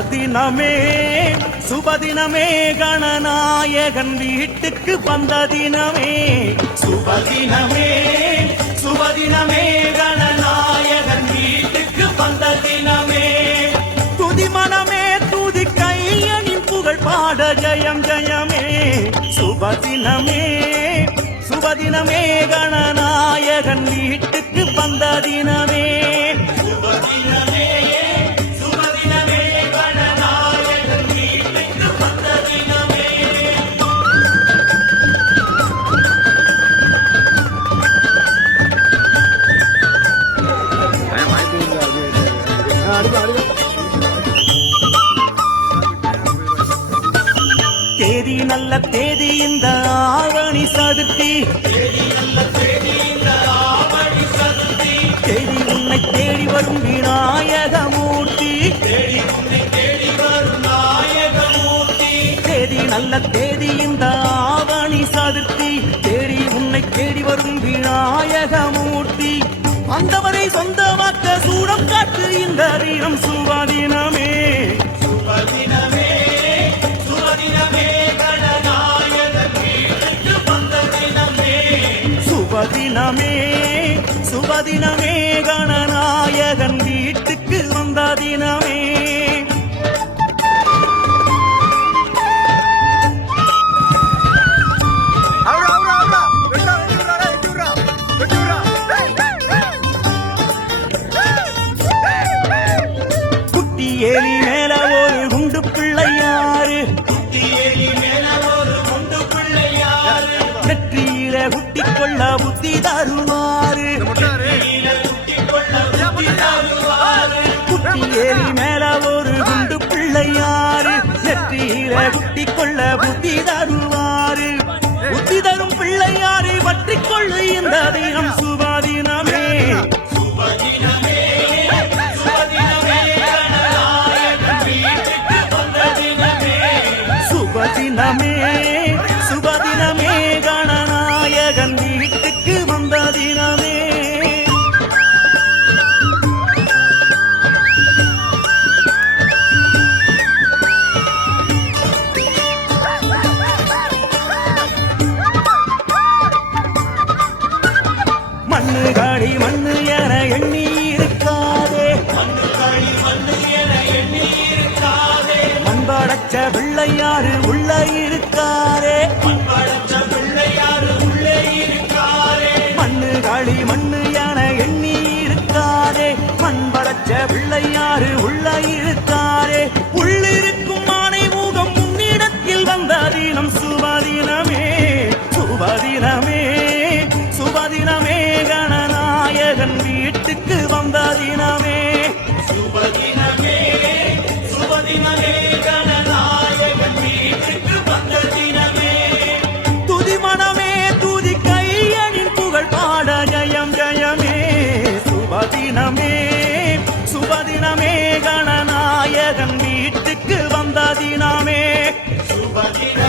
சுபதினமே சுபதினமே கணநாயகன் வீட்டுக்கு வந்த தினமே சுபதினமே சுபதினமே கணநாயகன் வீட்டுக்கு வந்த தினமே துதி மனமே துதி கையனின் புகழ் பாட ஜயம் ஜயமே. சுபதினமே சுபதினமே கணநாயகன் வீட்டுக்கு வந்த தினமே நல்ல தேதி இந்த ஆவணி சதுர்த்தி. தேடி உன்னை தேடி வரும் விநாயகமூர்த்தி. தேதி நல்ல தேதி இந்த ஆவணி சதுர்த்தி. தேடி உன்னை தேடி வரும் விநாயகமூர்த்தி. வந்தவரை சொந்தமாக்க சூடம் காட்டு இந்த வீரம் சுவாதீனமே. சுபதினமே சுபதினமே கணநாயகன் வீட்டுக்கு வந்த தினமே. முட்டாரு குட்டி ஏலி மேல ஒரு குண்டு பிள்ளையாரு நெற்றியில குட்டி கொள்ள புத்தி தருவாரு புத்தி தரும் பிள்ளையாரு பற்றி கொள்ளு இந்த தினமே சுபதினமே. சுபதினமே. களி மண்ணு என எண்ணி இருக்காதே. மண்ணு பிள்ளையாறு உள்ள இருக்காரே கணநாயகன் வீட்டுக்கு வந்தாதினாமே சுபதின